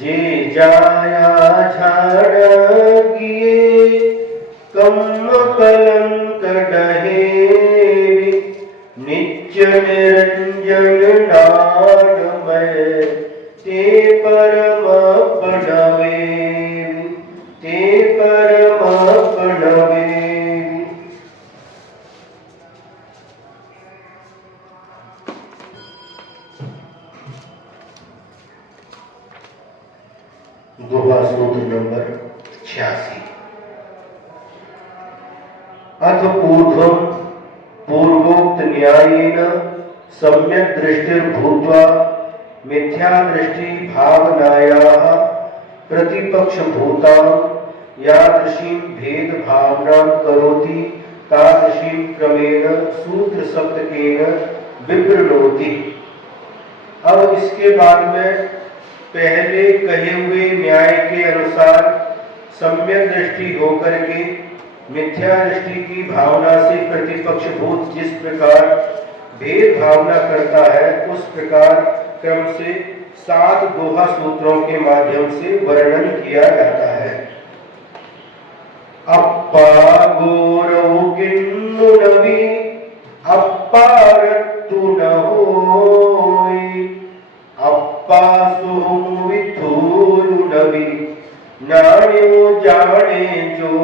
जे जाया झाड़गिए कम कलंक डहेरी नित्य निरंजन नादमय ते परम प्रणवेरी ते परम प्रणवेरी। दोहा सूत्र नंबर 86। अथ ऊर्ध्वं पूर्वोक्त न्यायेन सम्यक् दृष्टिर्भूत्वा मिथ्या दृष्टि भावनायाः प्रतिपक्षभूतां यादृशीं भेद भावनां करोति तादृशीं क्रमेण सूत्र सप्तकेन विवृणोति। अब इसके बाद में पहले कहे हुए न्याय के अनुसार सम्यक दृष्टि होकर के मिथ्या दृष्टि की भावना से प्रतिपक्षभूत जिस प्रकार भेद भावना करता है उस प्रकार क्रम से 7 दोहा सूत्रों के माध्यम से वर्णन किया जाता है। अप्पा गौरव किन्नु नबी अप्पा रत्तु न होई अप्पा सुहु विथुरु नबी नान्यो जाने जो।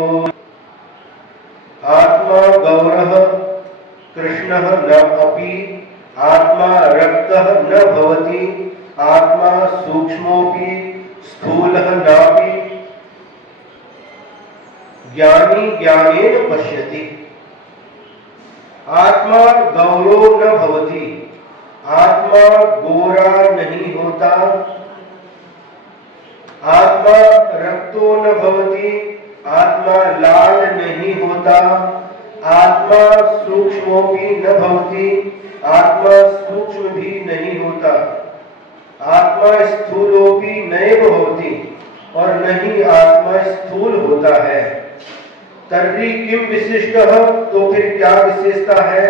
आत्मा गौरः कृष्णः न अपि आत्मा रक्तः न भवति आत्मा सूक्ष्मोऽपि स्थूलः नापि ज्ञानी ज्ञानेन पश्यति। आत्मा गौरो न भवति आत्मा गोरा नहीं होता आत्मा रक्तो न भवति आत्मा लाल नहीं होता आत्मा सूक्ष्मोऽपि न भवति आत्मा सूक्ष्म भी नहीं होता आत्मा स्थूलोऽपि नैव भवति और नहीं आत्मा स्थूल होता है। तर्हि किम विशिष्टः तो फिर क्या विशेषता है।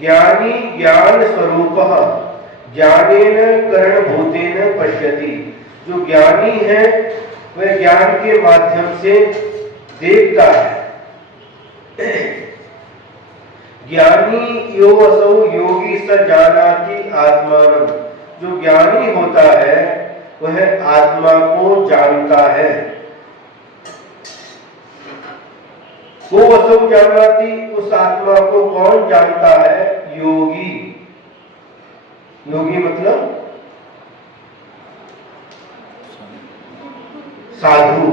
ज्ञानी ज्ञान स्वरूपः ज्ञानेन करणभूतेन पश्यति। जो ज्ञानी है वह ज्ञान के माध्यम से देखता है। ज्ञानी यो असौ योगी स जानाति आत्मानं। जो ज्ञानी होता है वह आत्मा को जानता है। को असौ जानाति उस आत्मा को कौन जानता है। योगी। योगी मतलब साधु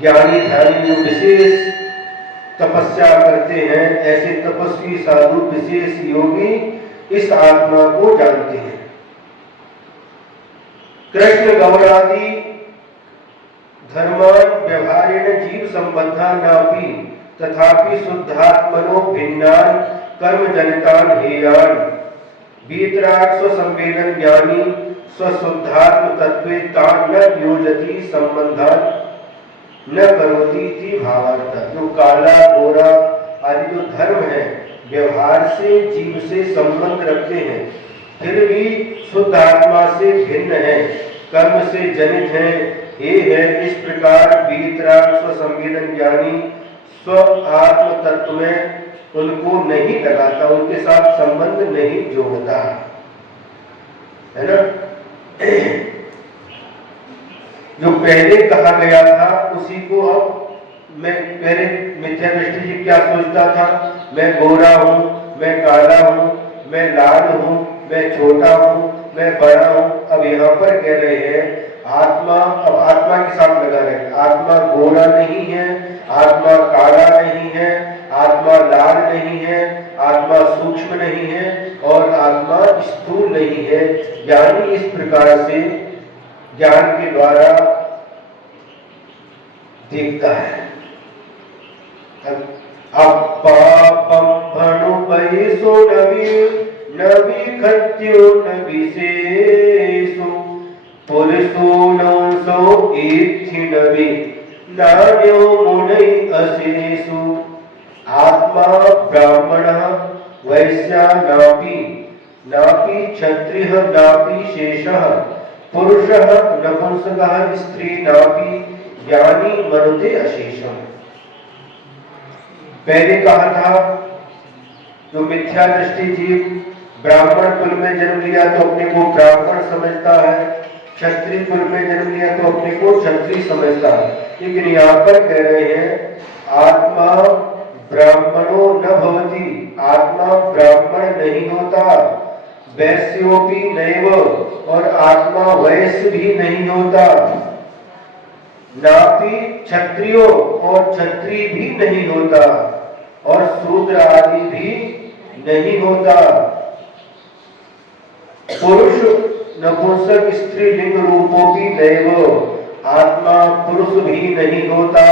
ज्ञानी ध्यानी जो विशेष तपस्या करते हैं ऐसे तपस्वी साधु विशेष योगी इस आत्मा को जानते हैं। कृष्ण गौरादि धर्मान व्यवहारेण जीव संबद्धा नापि तथापि शुद्धात्मनो भिन्नान कर्म जनितान हेयान वीतराग स्वसंवेदन ज्ञानी स्वशुद्धात्म तत्वे तान न योजति संबंधान न करोति इति भावार्थ। जो काला गोरा आदि जो धर्म है व्यवहार से जीव से संबंध रखते हैं फिर भी शुद्ध आत्मा से भिन्न है कर्म से जनित है ये है। इस प्रकार वीतराग स्वसंवेदन ज्ञानी स्व आत्म तत्व में उनको नहीं लगाता उनके साथ संबंध नहीं जोड़ता है ना। जो पहले कहा गया था उसी को अब मैं पहले मिथ्या दृष्टि जी क्या सोचता था मैं गोरा हूँ मैं काला हूँ मैं लाल हूँ मैं छोटा हूँ मैं बड़ा हूँ। अब यहाँ पर कह रहे हैं आत्मा अब आत्मा के साथ लगा रहे आत्मा गोरा नहीं है आत्मा काला नहीं है आत्मा लाल नहीं है आत्मा सूक्ष्म नहीं है और आत्मा स्थूल नहीं है। ज्ञानी इस प्रकार से ज्ञान के द्वारा देखता है। अपापम भणु पैसो नवी खत्यो नविशेषो पुरुषो नौसो इत्थि नवी नान्यो मुनै अशेषु। आत्मा ब्राह्मणः वैश्या नापि क्षत्रियः नापि शेषः पुरुषः नपुंसकः स्त्री नापि ज्ञानी मनुते अशेषम। पहले कहा था जो मिथ्या दृष्टि जीव ब्राह्मण कुल में जन्म लिया तो अपने को ब्राह्मण समझता है, क्षत्रिय कुल में जन्म लिया तो अपने को क्षत्रिय समझता है। लेकिन यहाँ पर कह रहे हैं आत्मा ब्राह्मणो न भवति, आत्मा ब्राह्मण नहीं होता, वैश्योपि नैव, और आत्मा वैश्य भी नहीं होता, नापि क्षत्रियो, और क्षत्रिय भी नहीं होता, और शूद्र आदि भी नहीं होता। पुरुष नपुंसक स्त्री लिंग रूपों भी नैव, आत्मा पुरुष भी नहीं होता,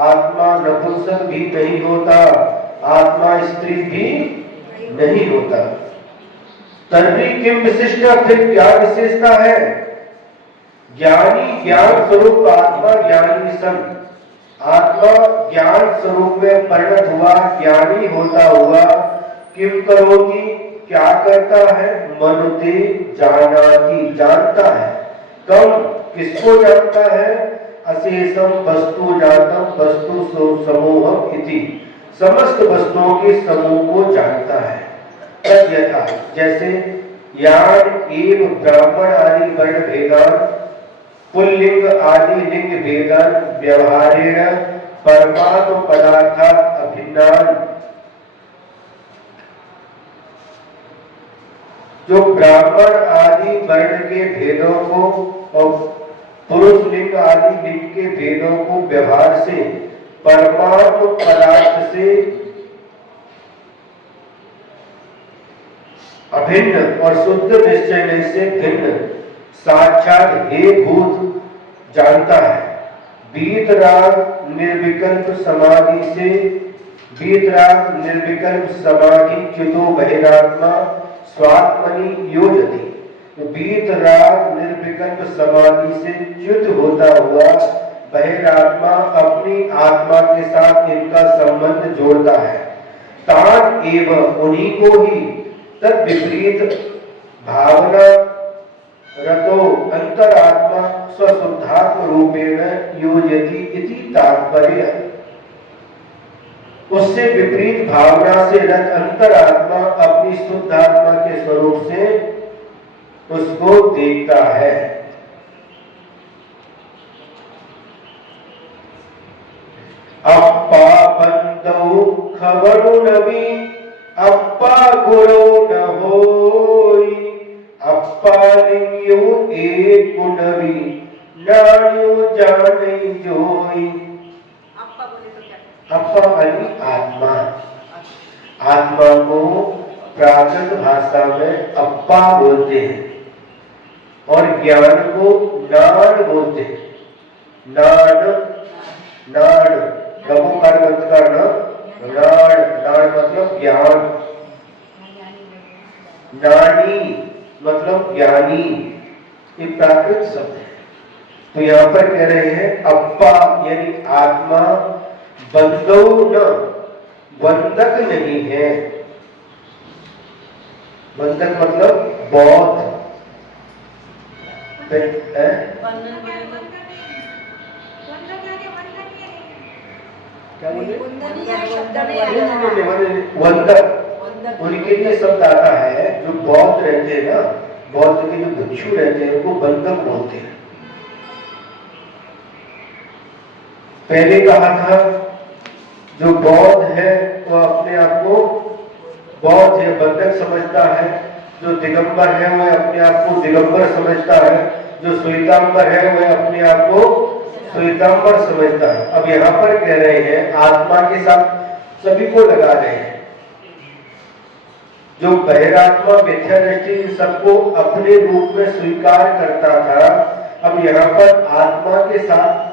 आत्मा नपुंसक भी नहीं होता, आत्मा स्त्री भी नहीं होता। तर्हि किम विशिष्ट, फिर क्या विशेषता है? ज्ञानी ज्ञान स्वरूप आत्मा ज्ञानी सन, आत्मा ज्ञान स्वरूप में परिणत हुआ, ज्ञानी होता हुआ किम करोति, क्या करता है? मनुते जानाति, जानता है। कम, किसको जानता है? अशेषम वस्तु जातम वस्तु समूहम इति, समस्त वस्तुओं के समूह को जानता है। यथा, जैसे यान एव ब्राह्मण आदि वर्ण भेदान, पुल्लिंग आदि लिंग भेदान व्यवहारेण परमात्म पदार्थात् अभिन्नान, जो ब्राह्मण आदि वर्ण के भेदों को और पुरुष लिंग आदि लिंग के भेदों को व्यवहार से, परमात्म पदार्थ से अभिन्न और शुद्ध निश्चय से भिन्न साक्षात हे भूत जानता है। वीतराग निर्विकल्प समाधि से, वीतराग निर्विकल्प समाधि च्युतो बहिरात्मा स्वात्मनि योजति, वीतराग निर्विकल्प समाधि से च्युत होता हुआ बहिरात्मा अपनी आत्मा के साथ इनका संबंध जोड़ता है। तान एवं उन्हीं को ही तद विपरीत भावना रतो अंतरात्मा स्वशुद्धात्म रूपेण योजति इति तात्पर्य। उससे विपरीत भावना से रत अंतरात्मा अपनी शुद्ध आत्मा के स्वरूप से उसको देखता है। अप्पा बंदौ खबरु नबी, अप्पा गुरु न होई, अप्पा लिंग्यो एक नबी, नान्यो जाने जोई। अप्पा यानी आत्मा, आत्मा को प्राकृत भाषा में अप्पा बोलते हैं और ज्ञान को नान बोलते हैं। नान, नान गमोकार करना, नान, नान मतलब ज्ञान, नानी मतलब ज्ञानी, ये प्राकृत शब्द है। तो यहाँ पर कह रहे हैं अप्पा यानी आत्मा बंदो न, बंधक नहीं है। बंधक मतलब बौद्ध क्या बोले? बंधक उनके लिए शब्द आता है जो बौद्ध रहते हैं ना, बौद्ध के जो भिक्षु रहते हैं उनको बंधक बोलते हैं। पहले कहा था जो बौद्ध है वो अपने आप को बौद्ध है बंधक समझता है, जो दिगंबर है वह अपने आप को दिगंबर समझता है, जो श्वेतांबर है वह अपने आप को श्वेतांबर समझता है। अब यहाँ पर कह रहे हैं आत्मा के साथ सभी को लगा रहे हैं। जो बहिरात्मा मिथ्या दृष्टि सबको अपने रूप में स्वीकार करता था, अब यहाँ पर आत्मा के साथ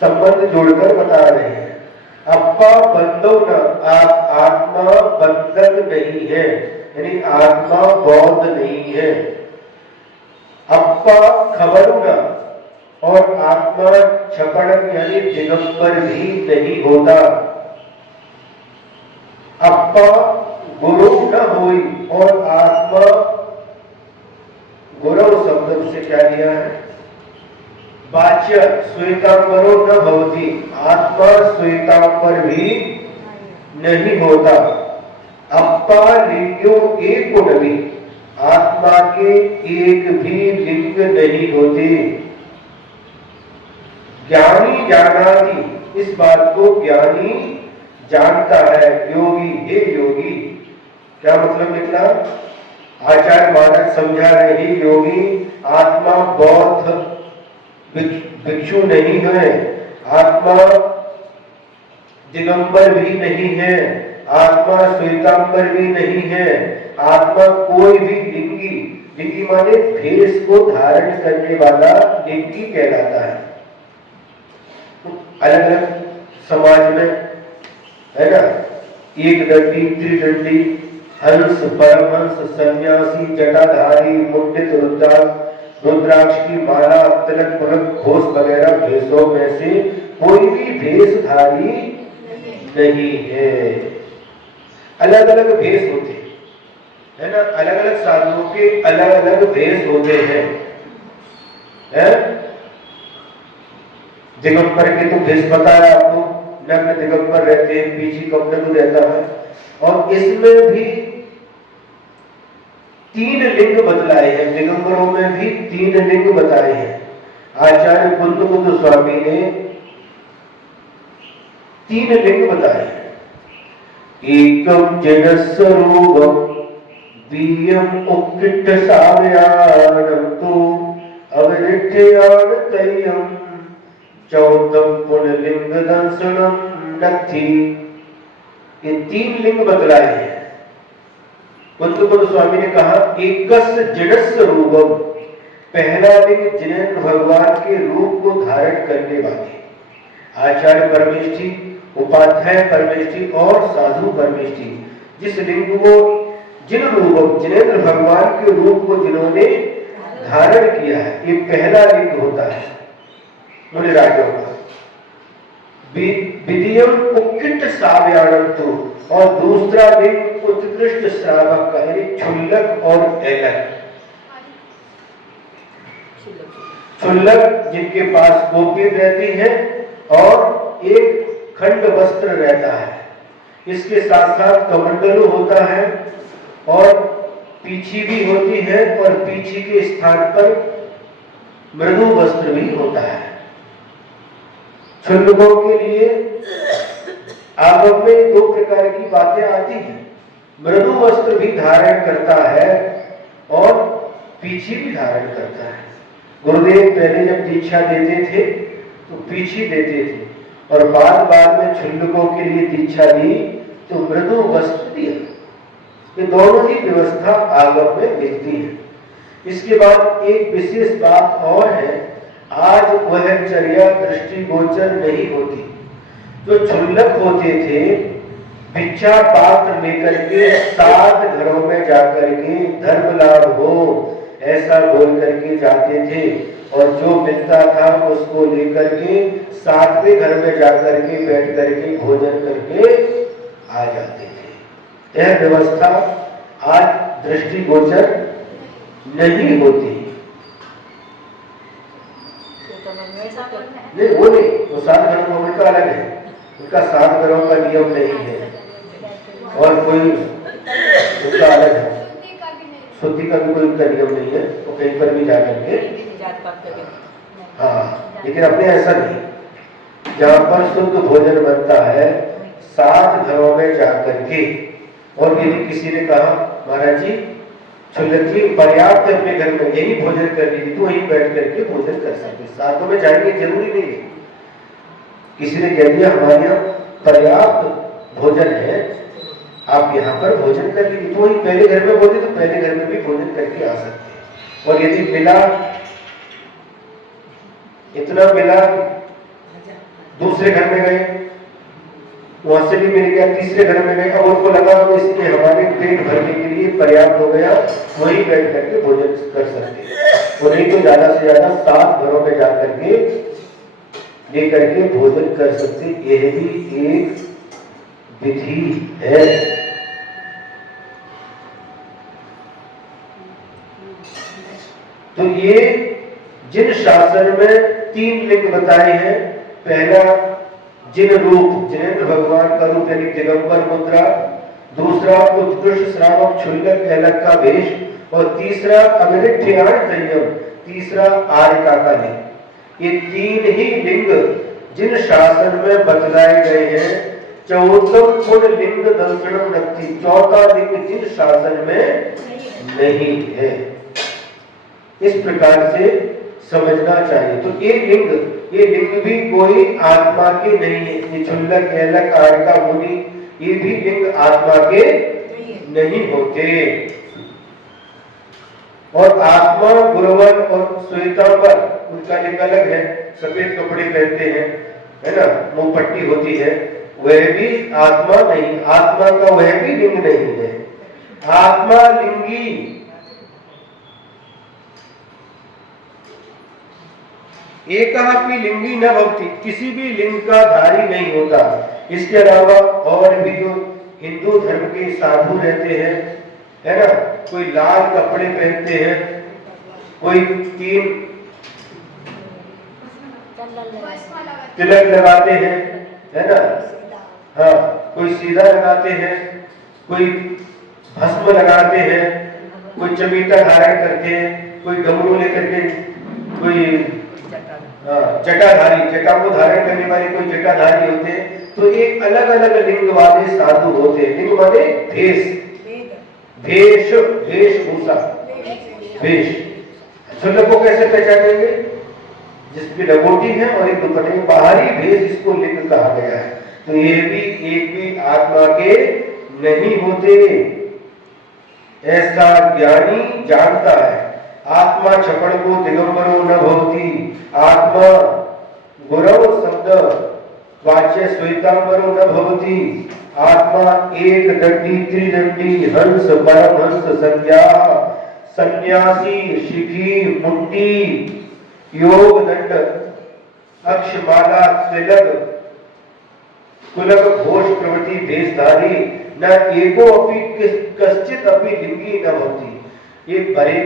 संबंध जोड़कर बता रहे हैं। अप्पा बंधो न, आत्मा बंधक नहीं है, यानी आत्मा बौद्ध नहीं है। अप्पा खबर न, और आत्मा छपड़क यानी दिगंबर भी नहीं होता। अप्पा गुरु न होई, और आत्मा गुरु शब्द से क्या लिया वाच्य श्वेतांबरो न भवति, आत्मा श्वेतांबर भी नहीं होता। अप्पा लिंगो एक नवी, आत्मा के एक भी लिंग नहीं होते। ज्ञानी जानाति, इस बात को ज्ञानी जानता है। योगी, हे योगी, क्या मतलब निकला? आचार्य महाराज समझा रहे, योगी आत्मा बौद्ध भिक्षु नहीं है, आत्मा दिगंबर भी नहीं है, आत्मा श्वेतांबर भी नहीं है, आत्मा कोई भी लिंगी, लिंगी माने भेष को धारण करने वाला लिंगी कहलाता है। अलग अलग समाज में है ना, एक दंडी, त्रिदंडी, हंस, परमहंस, सन्यासी, जटाधारी, मुंडित, रुद्राक्ष की माला, तिलक, पुलक, घोष वगैरह भेषों में से कोई भी भेषधारी नहीं है। अलग अलग भेष होते है ना, अलग अलग साधुओं के अलग अलग भेष होते हैं। दिगंबर के तो भेष पता है आपको, नग्न दिगंबर रहते हैं, पीछे कपड़ा रहता है। और इसमें भी 3 लिंग बतलाए हैं, दिगंबरों में भी 3 लिंग बताए हैं। आचार्य बुद्ध स्वामी ने 3 लिंग बताए हैं। एकम जनस्वरूपम बीयम उक्किट साव्यानम तो अविरिठ्यान तय्यम चौथम पुनलिंग दंसनम नत्थि। ये 3 लिंग बतलाए हैं। बुद्ध स्वामी ने कहा, एकस जडस्य रूपम, पहला लिंग जिनेन्द्र भगवान के रूप को धारण करने वाले आचार्य परमेष्ठी, उपाध्याय परमेष्ठी और साधु परमेष्ठी, जिस लिंग को, जिन रूप, जिनेन्द्र भगवान के रूप को जिन्होंने धारण किया है, ये पहला लिंग होता है मुनि राजों का। विधियम उक्किट साव्यानंतु, और दूसरा लिंग उत्कृष्ट श्रावक का, यानी क्षुल्लक और ऐलक। क्षुल्लक जिनके पास गोपी रहती है और एक खंड वस्त्र रहता है, इसके साथ साथ कमंडलू होता है और पीछी भी होती है, और पीछी के स्थान पर मृदु वस्त्र भी होता है। क्षुल्लकों के लिए आगम में 2 प्रकार की बातें आती हैं। मृदु वस्त्र भी धारण करता है और पीछी भी धारण करता है। गुरुदेव पहले जब दीक्षा देते थे तो पीछी देते थे, और बाद में क्षुल्लकों के लिए दीक्षा दी तो मृदु वस्त्र दिया। ये दोनों ही व्यवस्था आगम में मिलती है। इसके बाद एक विशेष बात और है, आज वह चर्या दृष्टिगोचर नहीं होती। जो क्षुल्लक होते थे, भिक्षा पात्र लेकर के 7 घरों में जाकर के धर्म लाभ हो ऐसा बोल करके जाते थे, और जो मिलता था उसको लेकर के 7वें घर में जाकर के बैठ करके भोजन करके आ जाते थे। यह व्यवस्था आज दृष्टिगोचर नहीं होती। नहीं, वो नहीं, वो 7 घरों का उनका अलग है, उनका 7 घरों का नियम नहीं है, और कोई उसका अलग है। शुद्धि का भी कोई उनका नियम नहीं है, वो कहीं पर भी जा करके, हाँ, लेकिन अपने ऐसा नहीं। जहाँ पर शुद्ध भोजन बनता है 7 घरों में जाकर के, और यदि किसी ने कहा महाराज जी क्षुल्लक जी पर्याप्त अपने घर में यही भोजन कर लीजिए, तो वहीं बैठ करके भोजन कर सकते, साथों में जाएंगे जरूरी नहीं है। किसी ने कह दिया हमारे यहाँ पर्याप्त भोजन है, आप यहाँ पर भोजन कर लीजिए, तो वही पहले घर में बोले तो पहले घर में भी भोजन करके आ सकते हैं। और यदि मिला, इतना मिला, दूसरे घर में गए, वहां से भी मिल गया, तीसरे घर में गए, अब उनको लगा तो इसलिए हमारे पेट भरने के लिए पर्याप्त हो गया, वहीं बैठ करके भोजन कर सकते हैं। और नहीं तो ज्यादा से ज्यादा 7 घरों में जाकर के लेकर के भोजन कर सकते। यह भी एक विधि है। तो ये जिन शासन में तीन लिंग बताए हैं। पहला जिन रूप, जिनेंद्र भगवान का रूप यानी दिगंबर मुद्रा, दूसरा उत्कृष्ट श्रावक क्षुल्लक अलग का वेश, और तीसरा अविरिठ्याण संयम, तीसरा आर्यका का लिंग। ये तीन ही लिंग जिन शासन में बतलाए गए हैं, चौथम पुन लिंग दर्शनम नक्ति, चौथा लिंग जिन शासन में नहीं है। इस प्रकार से समझना चाहिए। तो ये लिंग भी कोई आत्मा के नहीं है। ये क्षुल्लक अलग आर्यका मुनि, ये भी लिंग आत्मा के नहीं होते। और आत्मा गुरवन और श्वेतांबर, उनका लिंग अलग है। सफेद कपड़े पहनते हैं, है ना, मुंह पट्टी होती है, वह भी आत्मा नहीं, आत्मा का वह भी लिंग नहीं है। आत्मा लिंगी एकापि लिंगी न भवति, किसी भी लिंग का धारी नहीं होता। इसके अलावा और भी जो हिंदू धर्म के साधु रहते हैं, है ना, कोई लाल कपड़े पहनते हैं, कोई तीन तिलक लगाते हैं, है ना, हाँ, कोई सीधा लगाते हैं, कोई भस्म लगाते हैं, कोई चमीटा धारण करते हैं, कोई डमरू लेकर के, कोई जटाधारी, जटा को धारण करने वाले कोई जटाधारी होते हैं। तो एक अलग अलग लिंग वाले साधु होते हैं। लिंग वाले भेष, भेष, वेशभूषा, भेष। क्षुल्लक को कैसे पहचानेंगे? जिसकी लंगोटी है और एक दुपट्टे, बाहरी भेष, इसको लिंग कहा गया है। तो ये भी एक भी आत्मा के नहीं होते, ऐसा ज्ञानी जानता है। आत्मा छपड़ को दिगंबरो न भवति, आत्मा गुरव शब्द वाच्य श्वेतांबरो न भवति, आत्मा एक दंडी त्रिदंडी हंस परमहंस संज्ञा सन्यासी शिखी मुंडी योग दंड अक्षमाला तिलक कुलक घोष प्रवृत्ति भेषधारी न एको अपि कश्चित अपि लिंगी न भवति। ये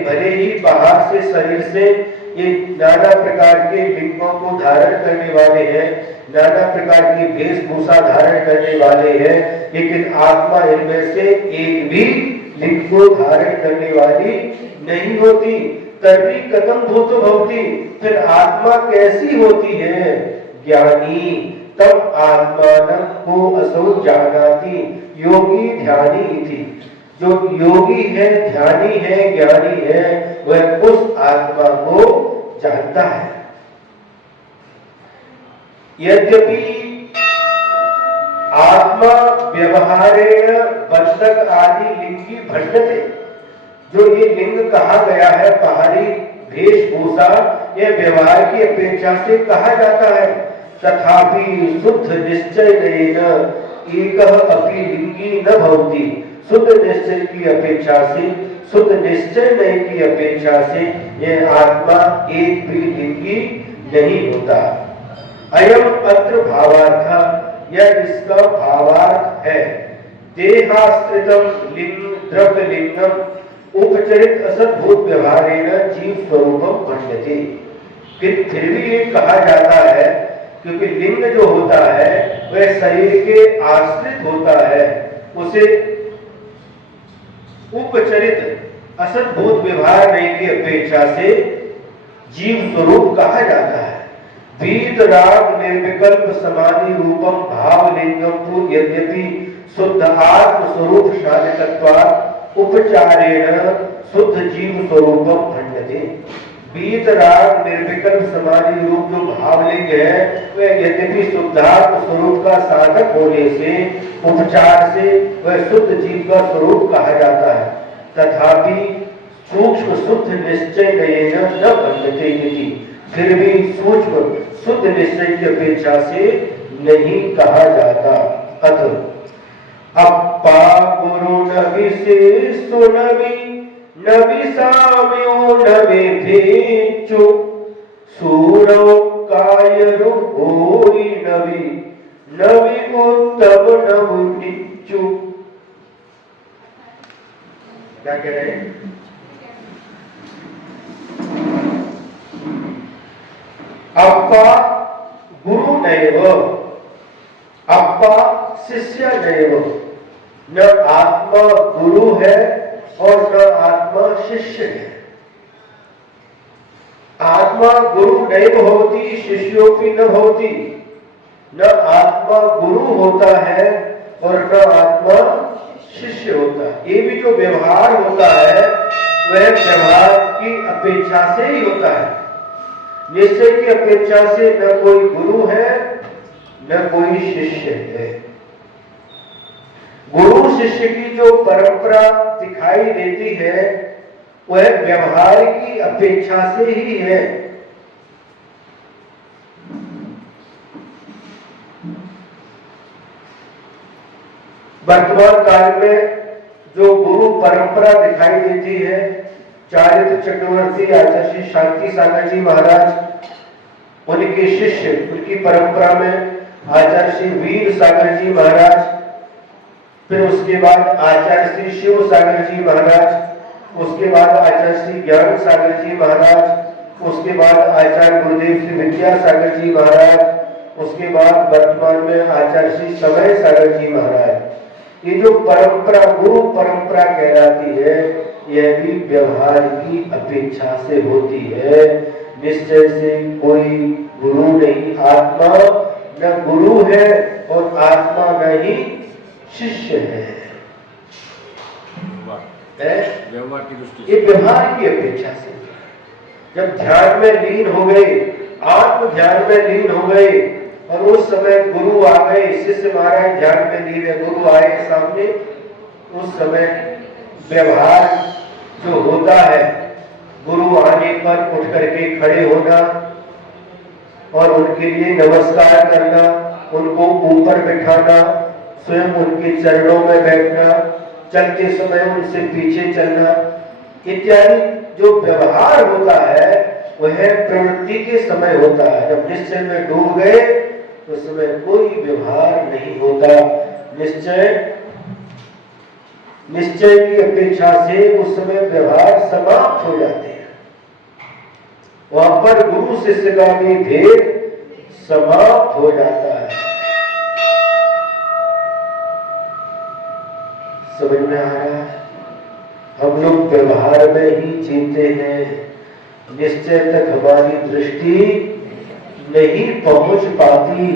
भले ही बाहर से शरीर से ये नाना प्रकार के लिंगों को धारण करने वाले हैं, नाना प्रकार की वेशभूषा धारण करने वाले हैं, लेकिन आत्मा इनमें से एक भी लिंग को धारण करने वाली नहीं होती। तर्हि कथम भूत भवति, फिर आत्मा कैसी होती है? ज्ञानी तब आत्मानं को असौ जानाति योगी ध्यानी इति। जो योगी है, ध्यानी है, ज्ञानी है, वह उस आत्मा को जानता है। यद्यपि आत्मा व्यवहारेण बंधक आदि लिंगी भंडते, जो ये लिंग कहा गया है, बाहरी वेशभूषा, यह व्यवहार की अपेक्षा से कहा जाता है। तथापि शुद्ध निश्चय एकह अपि लिंगी न भवति, शुद्ध निश्चय की अपेक्षा से, शुद्ध निश्चय नहीं की अपेक्षा से यह आत्मा एक भी लिंगी नहीं होता। अयम अत्र भावार्थ, यह इसका भावार्थ है। देहाश्रितम लिंग द्रव्य लिंगम उपचरित असद्भूत व्यवहारेण जीव स्वरूपम भण्यते। फिर भी ये कहा जाता है, क्योंकि लिंग जो होता है वह शरीर के आश्रित होता है, उसे उपचरित असद्भूत व्यवहार नहीं की अपेक्षा से जीव स्वरूप कहा जाता है। वीतराग निर्विकल्प समाधि रूपम भाव लिंगम तो यद्यपि शुद्ध आत्म स्वरूप शादितत्वात् उपचारेण शुद्ध जीव स्वरूपम भण्यते। वीतराग निर्विकल्प समाधि रूप जो भावलिंग है, वह यद्यपि शुद्धात्म स्वरूप का साधक होने से, उपचार से वह शुद्ध जीव का स्वरूप कहा जाता है। तथापि सूक्ष्म शुद्ध निश्चय न भण्यते, फिर भी सूक्ष्म शुद्ध निश्चय की अपेक्षा से नहीं कहा जाता। अतः अप्पा गुरु नबि शिष्य नबि नबि साम्यो नबि भेचु सूरो कायरु होई नबि नबि उत्तम नबि निच्चु। क्या कह रहे हैं? अप्पा गुरु नैव, अप्पा शिष्य नैव। न आत्मा गुरु है और न आत्मा शिष्य है। आत्मा गुरु नैव होती, शिष्योपि न होती। न आत्मा गुरु होता है और न आत्मा शिष्य होता है। ये भी जो व्यवहार होता है वह व्यवहार की अपेक्षा से ही होता है। निश्चय की अपेक्षा से न कोई गुरु है न कोई शिष्य है। गुरु शिष्य की जो परंपरा दिखाई देती है वह व्यवहार की अपेक्षा से ही है। वर्तमान काल में जो गुरु परंपरा दिखाई देती है, चारित्र चक्रवर्ती आचार्य श्री शांति सागर जी महाराज, उनके शिष्य, उनकी परंपरा में आचार्य श्री वीर सागर जी महाराज, फिर उसके बाद आचार्य श्री शिव सागर जी महाराज, उसके बाद आचार्य श्री ज्ञान सागर जी महाराज, उसके बाद आचार्य गुरुदेव श्री विद्या सागर जी महाराज, उसके बाद वर्तमान में आचार्य श्री समय सागर जी महाराज। ये जो परंपरा गुरु परंपरा कहलाती है यह भी व्यवहार की अपेक्षा से होती है। निश्चय से कोई गुरु नहीं, आत्मा न गुरु है और आत्मा न ही शिष्य है। व्यवहार की दृष्टि, ये व्यवहार की अपेक्षा से जब ध्यान में लीन हो गए, आत्म ध्यान में लीन हो गए और उस समय गुरु आ गए, शिष्य महाराज ध्यान में लीन है, गुरु आए सामने, उस समय व्यवहार जो होता है, गुरु आने पर उठ करके खड़े होना और उनके लिए नमस्कार करना, उनको ऊपर बिठाना, स्वयं उनके चरणों में बैठना, चलते समय उनसे पीछे चलना इत्यादि जो व्यवहार होता है वह प्रवृत्ति के समय होता है। जब निश्चय में डूब गए तो उस समय कोई व्यवहार नहीं होता। निश्चय की अपेक्षा से उस समय व्यवहार समाप्त हो जाते हैं। वहां पर गुरु शिष्य का भी भेद समाप्त हो जाता है। समझ में आ रहा है? हम लोग व्यवहार में ही जीते हैं, निश्चय तक हमारी दृष्टि नहीं पहुंच पाती,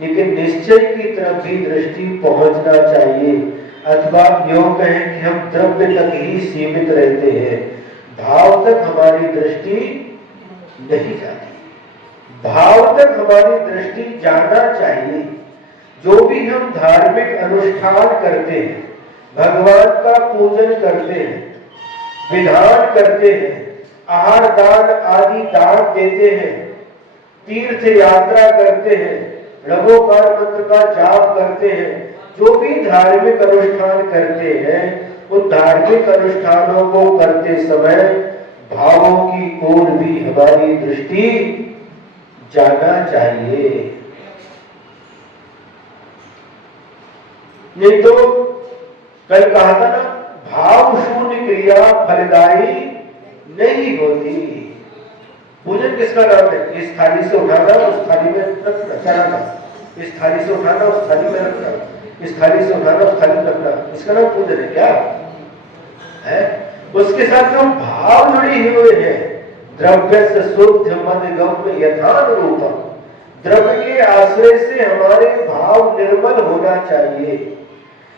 लेकिन निश्चय की तरफ भी दृष्टि पहुंचना चाहिए। अथवा यूं कहें कि हम द्रव्य तक ही सीमित रहते हैं, भाव तक हमारी दृष्टि नहीं जाती। भाव तक हमारी दृष्टि जाना चाहिए। जो भी हम धार्मिक अनुष्ठान करते हैं, भगवान का पूजन करते हैं, विधान करते हैं, आहार दान आदि दान देते हैं, तीर्थ यात्रा करते हैं, रघुकार मंत्र का जाप करते हैं, जो भी धार्मिक अनुष्ठान करते हैं उन धार्मिक अनुष्ठानों को करते समय भावों की ओर भी हमारी दृष्टि जाना चाहिए। नहीं तो कल कहा था ना, भाव शून्य क्रिया फलदायी नहीं होती। पूजन किसका नाम है? इस थाली से उठाना उस थाली में रखना, चढ़ाना, इस थाली से उठाना उस थाली में रखना, इस थाली से उठाना उस थाली में रखना, इसका नाम पूजन है क्या है? उसके साथ जो भाव जुड़े हुए हैं, द्रव्य से शुद्ध मन गम्य यथानुरूपम, द्रव्य के आश्रय से हमारे भाव निर्मल होना चाहिए,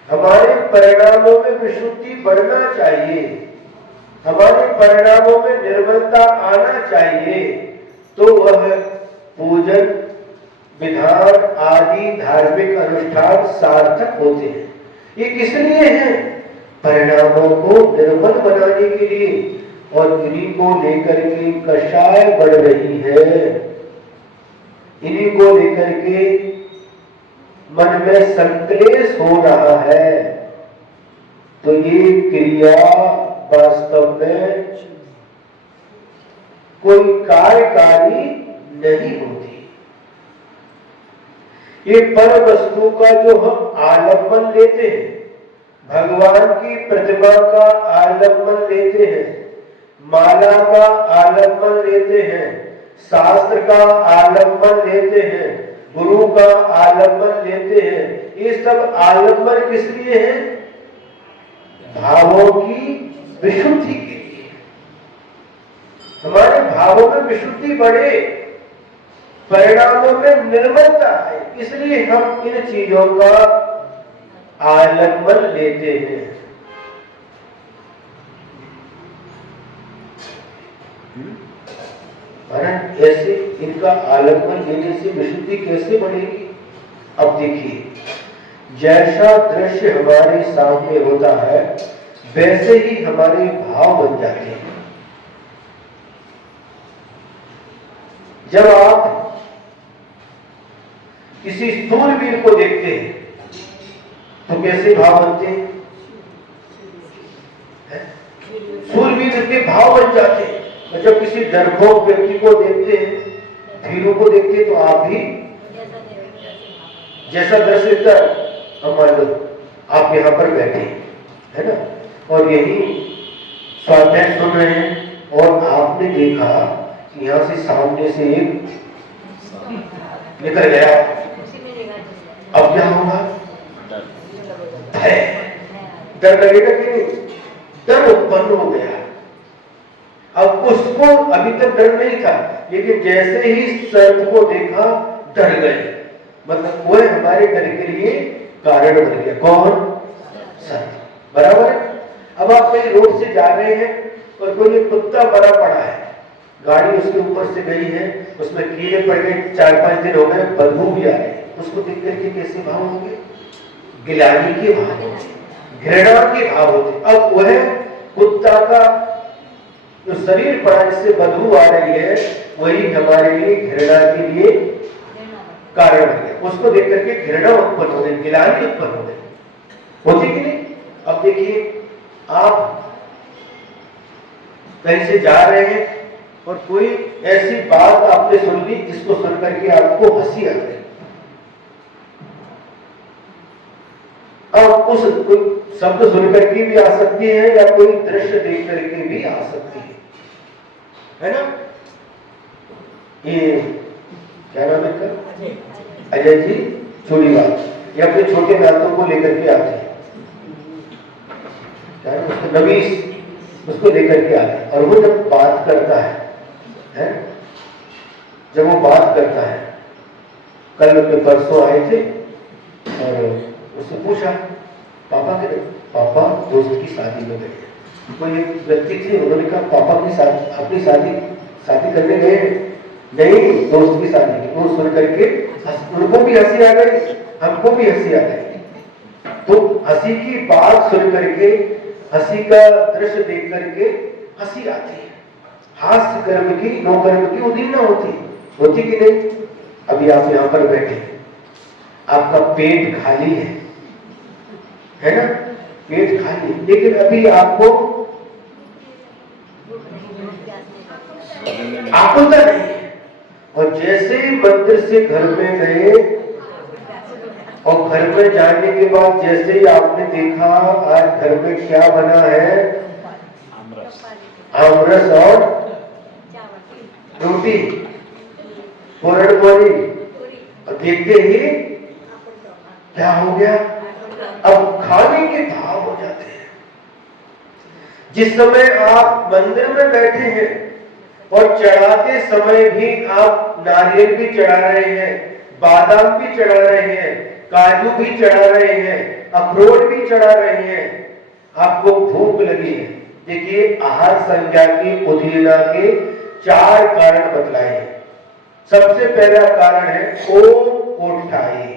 हमारे परिणामों में विशुद्धि बढ़ना चाहिए, हमारे परिणामों में निर्मलता आना चाहिए, तो वह पूजन विधान आदि धार्मिक अनुष्ठान सार्थक होते हैं। ये किस लिए है? परिणामों को निर्मल बनाने के लिए, और इन्हीं को लेकर के कषाय बढ़ रही है, इन्हीं को लेकर के मन में संक्लेश हो रहा है। तो ये क्रिया वास्तव में कोई कार्यकारी नहीं होती। ये पर वस्तु का जो हम आलम्बन लेते हैं, भगवान की प्रतिमा का आलम्बन लेते हैं, माला का आलम्बन लेते हैं, शास्त्र का आलम्बन लेते हैं, गुरु का आलम्बन लेते हैं। ये सब आलम्बन किस लिए है? भावों की विशुद्धि के लिए। हमारे भावों में विशुद्धि बढ़े, परिणामों में निर्मलता आए, इसलिए हम इन चीजों का आलम्बन लेते हैं। ऐसे इनका आलम्बन लेने से विशुद्धि कैसे बढ़ेगी? अब देखिए, जैसा दृश्य हमारे सामने होता है वैसे ही हमारे भाव बन जाते हैं। जब आप किसी शूरवीर को देखते हैं तो कैसे भाव बनते हैं? शूरवीर के भाव बन जाते हैं। और जब किसी डरपोक व्यक्ति को देखते हैं, धीरों को देखते हैं, तो आप भी जैसा दृश्य दिखता है। अब मान लो आप यहाँ पर बैठे है ना, और यही स्वाध्याय सुन रहे हैं और आपने देखा कि यहाँ से सामने से एक निकल गया, अब क्या होगा? भय, डर लगेगा कि नहीं? डर उत्पन्न हो गया। अब उसको अभी तक डर नहीं था, लेकिन जैसे ही सर्प को देखा डर गए, मतलब वो हमारे डर के लिए कारण बन गया। कौन? सर्प। बराबर है। अब आप कहीं रोड से जा रहे हैं और कोई एक कुत्ता मरा पड़ा है, गाड़ी उसके ऊपर से गई है, उसमें कीड़े पड़ गए, 4-5 दिन हो गए, बदबू भी आ रही है, उसको देख करके कैसे भाव होंगे? गिलानी के भाव होते, घृणा के भाव होते। अब वह कुत्ता का जो शरीर पड़ा जिससे बदबू आ रही है, वही हमारे लिए घृणा के लिए कारण बन गया। उसको देख करके घृणा उत्पन्न हो गई, गिलानी उत्पन्न हो गई, होती कि नहीं? अब देखिए, आप कहीं से जा रहे हैं और कोई ऐसी बात आपने सुन ली जिसको सुन करके आपको हंसी आ गई। अब उस शब्द सुन करके भी आ सकती है या कोई दृश्य देख करके भी आ सकती है ना? ये क्या नाम है इनका? अजय जी चूड़ीवाल, ये अपने छोटे नातों को लेकर के आते हैं, क्या नाम उसको? नवीस, उसको लेकर के आते हैं। और वो जब बात करता है, जब वो बात करता है, कल के परसों आए थे और उससे पूछा पापा के, पापा दोस्त की शादी में गए। कोई एक व्यक्ति थे, उन्होंने कहा पापा की शादी, अपनी शादी करने गए? नहीं, दोस्त की शादी की। वो सुन करके उनको भी हंसी आ गई, हमको भी हंसी आ गई। तो हंसी की बात सुन करके, हंसी का दृश्य देख करके हंसी आती है। हास्य कर्म की, नो कर्म की उदीना होती कि नहीं? अभी आप यहाँ पर बैठे, आपका पेट खाली है ना? पेट खाली है, लेकिन अभी आपको आकुलता नहीं है। और जैसे ही मंदिर से घर में गए और घर में जाने के बाद जैसे ही आपने देखा आज घर में क्या बना है, आमरस और रोटी, पूरण बोली, और देखते ही क्या हो गया? अब खाने के भाव हो जाते हैं। जिस समय आप मंदिर में बैठे हैं और चढ़ाते समय भी आप नारियल भी चढ़ा रहे हैं, बादाम भी चढ़ा रहे हैं, काजू भी चढ़ा रहे हैं, अखरोट भी चढ़ा रहे हैं, आपको भूख लगी है। देखिए, आहार संज्ञा की उदीना के 4 कारण बतलाए हैं। सबसे पहला कारण है ओम कोठाई,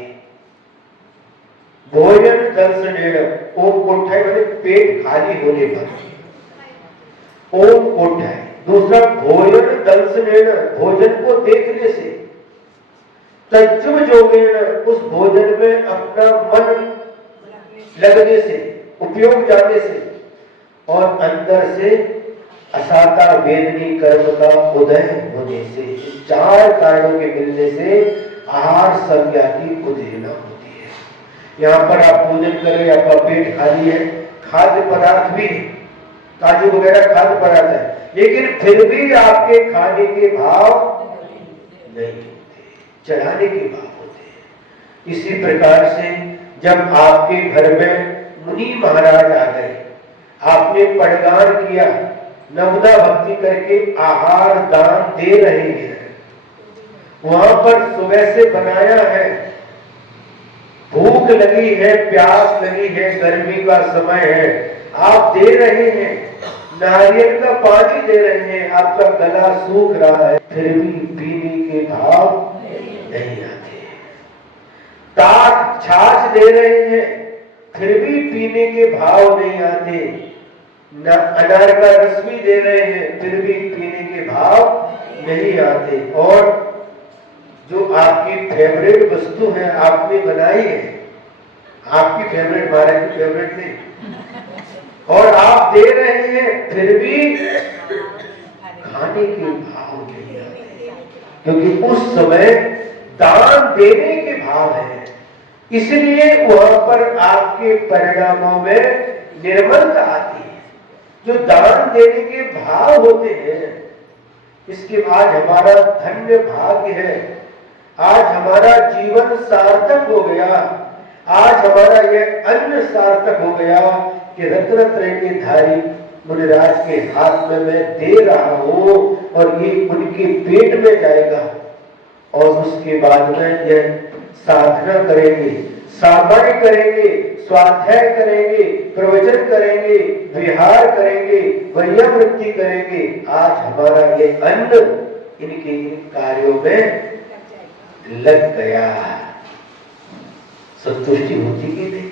भोजन दर्शनेण। ओम कोठाई माने पेट खाली होने पर, ओम कोठाई। दूसरा भोजन दर्शनेण, भोजन को देखने से। तज्जुब जोगेण, उस भोजन में अपना मन लगने से, उपयोग जाने से। और अंदर से असाता वेदनी कर्म का उदय होने से। 4 कारणों के मिलने से आहार संज्ञा की उदीना होती है। यहाँ पर आप भोजन करें, आपका पेट खाली है, खाद्य पदार्थ भी है, काजू वगैरह खाद्य पदार्थ है, लेकिन फिर भी आपके खाने के भाव नहीं होते, चढ़ाने के भाव होते हैं। इसी प्रकार से जब आपके घर में मुनि महाराज आ गए, आपने पड़गान किया, नवदा भक्ति करके आहार दान दे रहे हैं, वहां पर सुबह से बनाया है, भूख लगी है, प्यास लगी है, गर्मी का समय है, आप दे रहे हैं, नारियल का पानी दे रहे हैं, आपका गला सूख रहा है, फिर भी पीने के भाव नहीं आते। ताक छाछ दे रहे हैं, फिर भी पीने के भाव नहीं आते। अनार का रस भी दे रहे हैं, फिर भी पीने के भाव नहीं आते। और जो आपकी फेवरेट वस्तु है आपने बनाई है, आपकी फेवरेट, महाराज की फेवरेट नहीं, और आप दे रहे हैं, फिर भी खाने के भाव नहीं आते, क्योंकि उस समय दान देने के भाव है। इसलिए वहां पर आपके परिणामों में निर्मलता आती है। जो दान देने के भाव होते हैं, इसके बाद हमारा धन्य भाग्य है, आज हमारा जीवन सार्थक हो गया, आज हमारा यह अन्न सार्थक हो गया कि रत्न के धारी मुनिराज के हाथ में मैं दे रहा हूं और ये उनके पेट में जाएगा। और उसके बाद में यह साधना करेंगे, सामान्य करेंगे, स्वाध्याय करेंगे, प्रवचन करेंगे, विहार करेंगे, वैयावृत्ति करेंगे। आज हमारा ये अन्न इनके इन कार्यों में लग गया। संतुष्टि होती कि नहीं?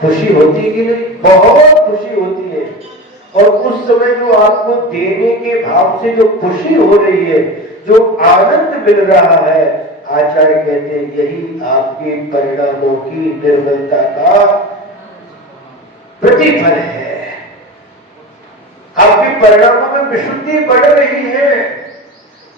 खुशी होती कि नहीं? बहुत खुशी होती है। और उस समय जो आपको देने के भाव से जो खुशी हो रही है, जो आनंद मिल रहा है, आचार्य कहते हैं यही आपके परिणामों की निर्मलता का प्रतिफल है। आपके परिणामों में विशुद्धि बढ़ रही है।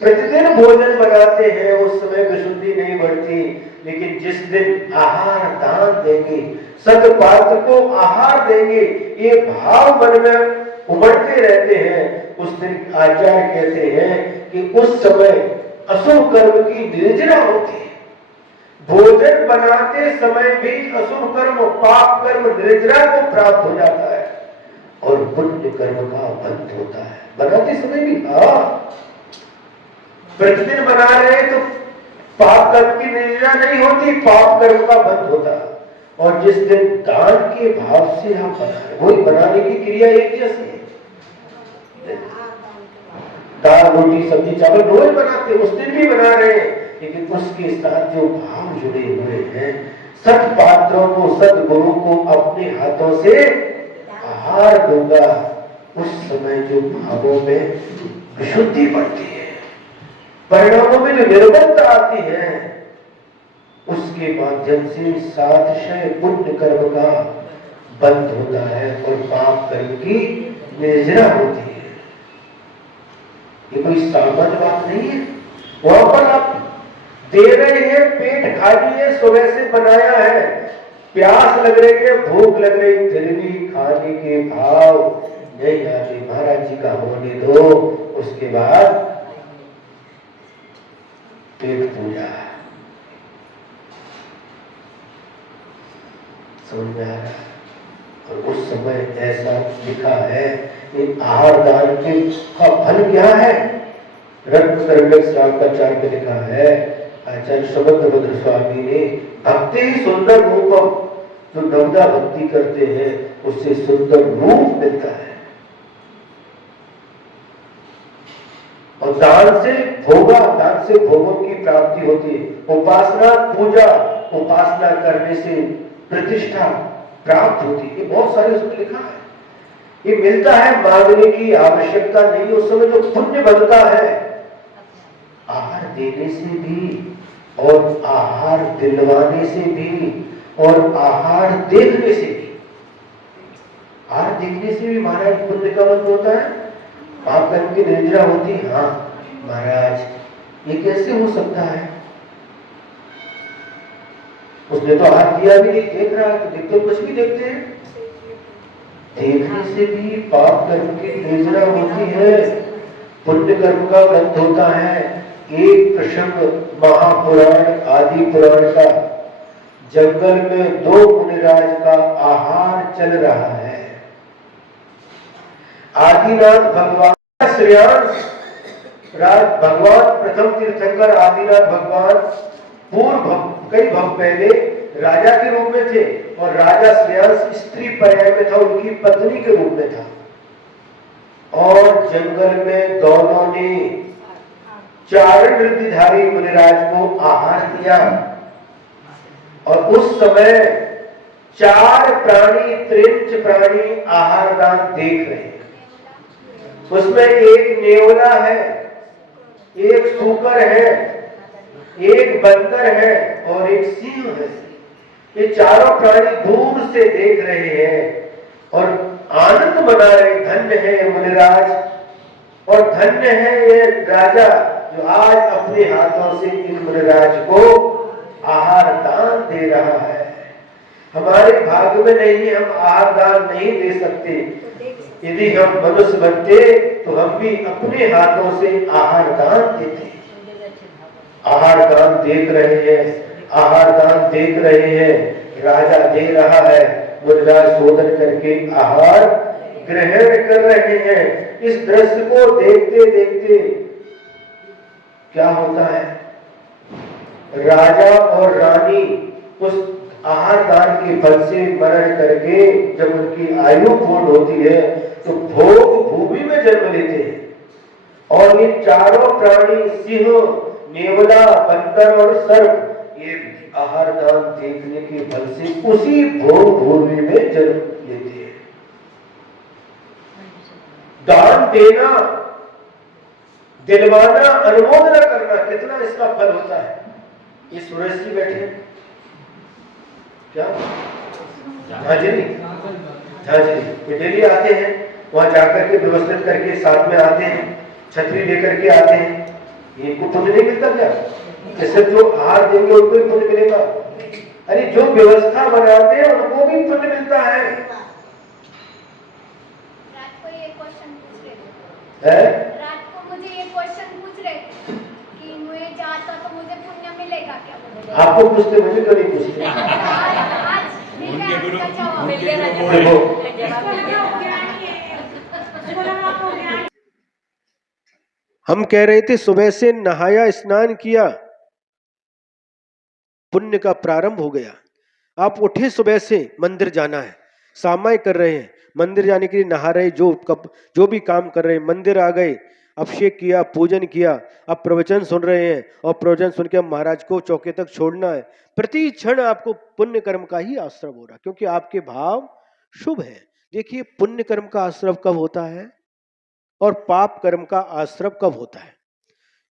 प्रतिदिन भोजन बनाते हैं, उस समय विशुद्धि नहीं बढ़ती, लेकिन जिस दिन आहार दान देंगे, सदपात्र को आहार देंगे, ये भाव मन में उमड़ते रहते हैं, उस दिन आचार्य कहते हैं कि उस समय असुर कर्म की निर्जरा होती है। भोजन बनाते समय भी असुर कर्म, पाप कर्म, निर्जरा को प्राप्त हो जाता है और पुण्य कर्म का बंध होता है। बनाते समय भी प्रतिदिन बना रहे हैं तो पाप कर्म की निर्जरा नहीं होती, पाप कर्म का बंध होता है। और जिस दिन दान के भाव से हम बना रहे, वही बनाने की क्रिया एक जैसी है। दाल रोटी सब्जी चावल रोज बनाते, उस दिन भी बना रहे हैं, लेकिन उसके साथ जो भाव जुड़े हुए हैं, सत पात्रों को, सदगुरु को अपने हाथों से आहार दूंगा, उस समय जो भावों में विशुद्धि बढ़ती है, परिणामों में जो निर्मलता आती है, उसके माध्यम से सातिशय पुण्य कर्म का बंध होता है और पाप कर्म की निर्जरा होती है। ये कोई सामान्य बात नहीं है। वहां पर आप दे रहे हैं, पेट खाली है, सुबह से बनाया है, प्यास लग रही है, भूख लग रही, फिर भी खाने के भाव नहीं आते। महाराज जी का होने दो, उसके बाद पेट पूजा। समझ में आ रहा है? और उस समय ऐसा लिखा है कि आहार दान के का फल क्या है? रत्न श्रावकाचार्य पे लिखा है, आचार्य सुभद्रभद्र स्वामी ने, भक्ति ही सुंदर रूपम, जो नवदा भक्ति करते हैं उससे सुंदर रूप मिलता है। और दान से भोगा, दान से भोगों की प्राप्ति होती है। उपासना पूजा, उपासना करने से प्रतिष्ठा प्राप्त होती है। ये बहुत सारे उसमें लिखा है। ये मिलता है, मांगने की आवश्यकता नहीं। उस समय जो पुण्य बनता है आहार देने से भी, और आहार दिलवाने से भी, और आहार देखने से भी। आहार देखने से भी महाराज पुण्य का बंध होता है, पाप कर्म की निर्जरा होती है। हाँ महाराज, ये कैसे हो सकता है? उसने तो हाथ दिया भी नहीं, देख रहा है, तो देखते कुछ भी देखते हैं। देखने से भी पाप कर्म की निर्जरा होती है, पुण्य कर्म का बंध होता है। एक प्रसंग महापुराण आदि पुराण का। जंगल में दो मुनिराज का आहार चल रहा है। आदिनाथ भगवान श्रेयांश भगवान प्रथम तीर्थंकर आदिनाथ भगवान कई भव पहले राजा के रूप में थे और राजा श्रेयांश स्त्री पर्याय में था, उनकी पत्नी के रूप में था। और जंगल में दोनों ने चारण रिद्धिधारी मुनिराज को आहार दिया। और उस समय 4 प्राणी त्रिंच प्राणी आहार दान देख रहे हैं। उसमें एक नेवला है, एक सूकर है, एक बंदर है और एक सिंह है। ये चारों प्राणी दूर से देख रहे हैं और आनंद मना रहे। धन्य है मुनिराज और धन्य है ये राजा जो आज अपने हाथों से इन मुनिराज को आहार दान दे रहा है। हमारे भाग्य में नहीं, हम आहार दान नहीं दे सकते। यदि हम मनुष्य बनते तो हम भी अपने हाथों से आहार दान देते। आहार दान देख रहे हैं, आहार दान देख रहे हैं, राजा दे रहा है, मुनिराज शोधन करके आहार ग्रहण कर रहे हैं। इस दृश्य को देखते देखते क्या होता है, राजा और रानी उस आहार दान के फल से मरण करके जब उनकी आयु पूर्ण होती है तो भोग भूमि में जन्म लेते हैं। और ये चारों प्राणी सिंह, नेवला, बंदर और सर्प ये आहार दान देखने के फल से उसी भोग भूमि में जन्म लेते हैं। दान देना, दिलवाना, अनुमोदना करना, कितना इसका फल होता है। ये सुरेश जी बैठे क्या झांझरी ये डेली आते हैं, वहां जाकर के व्यवस्थित करके साथ में आते हैं, छतरी लेकर के आते हैं। इनको पुण्य नहीं मिलता क्या? जैसे जो आहार देंगे उनको भी पुण्य मिलेगा। अरे जो व्यवस्था बनाते हैं उनको भी पुण्य मिलता है। रात को ये क्वेश्चन पूछ रहे है? रात को मुझे ये क्वेश्चन पूछ रहे थे कि मैं जाता तो मुझे पुण्य मिलेगा क्या? आपको पूछते, मुझे तो नहीं पूछते। आज उनके गुरु हम कह रहे थे सुबह से नहाया, स्नान किया, पुण्य का प्रारंभ हो गया। आप उठे, सुबह से मंदिर जाना है, सामाय कर रहे हैं, मंदिर जाने के लिए नहा रहे, जो भी काम कर रहे हैं, मंदिर आ गए, अभिषेक किया, पूजन किया, अब प्रवचन सुन रहे हैं और प्रवचन सुन के महाराज को चौके तक छोड़ना है। प्रति क्षण आपको पुण्य कर्म का ही आश्रव हो रहा, क्योंकि आपके भाव शुभ है। देखिए, पुण्य कर्म का आश्रव कब होता है और पाप कर्म का आश्रव कब होता है,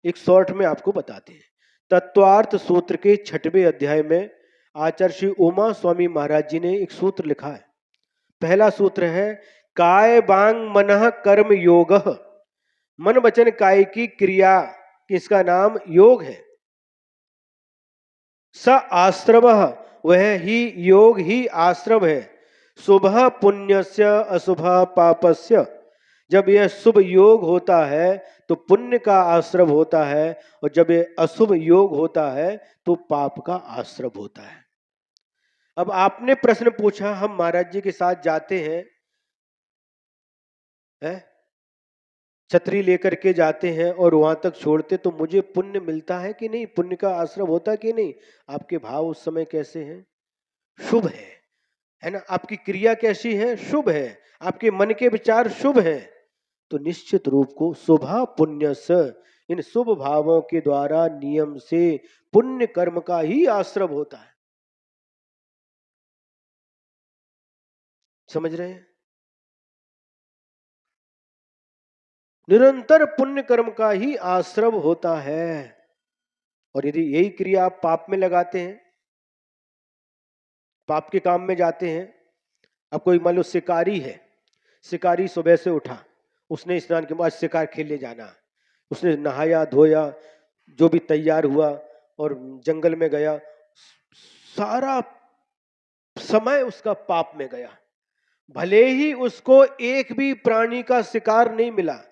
एक शॉर्ट में आपको बताते हैं। तत्वार्थ सूत्र के 6वें अध्याय में आचार्य श्री उमा स्वामी महाराज जी ने एक सूत्र लिखा है। पहला सूत्र है काय बांग मनः कर्म योगः। मन वचन काय की क्रिया, किसका नाम योग है। स आश्रव, वह ही योग ही आश्रव है। शुभ पुण्यस्य अशुभ पापस्य, जब यह शुभ योग होता है तो पुण्य का आश्रव होता है, और जब यह अशुभ योग होता है तो पाप का आश्रव होता है। अब आपने प्रश्न पूछा, हम महाराज जी के साथ जाते हैं, छतरी लेकर के जाते हैं और वहां तक छोड़ते, तो मुझे पुण्य मिलता है कि नहीं, पुण्य का आश्रव होता है कि नहीं। आपके भाव उस समय कैसे हैं? शुभ है ना। आपकी क्रिया कैसी है? शुभ है। आपके मन के विचार शुभ है, तो निश्चित रूप को शुभ पुण्य से, इन शुभ भावों के द्वारा नियम से पुण्य कर्म का ही आश्रव होता है। समझ रहे हैं? निरंतर पुण्य कर्म का ही आश्रव होता है। और यदि यही क्रिया आप पाप में लगाते हैं, पाप के काम में जाते हैं, अब कोई मान लो शिकारी है, शिकारी सुबह से उठा, उसने स्नान के बाद शिकार खेलने जाना, उसने नहाया धोया, जो भी तैयार हुआ और जंगल में गया, सारा समय उसका पाप में गया। भले ही उसको एक भी प्राणी का शिकार नहीं मिला,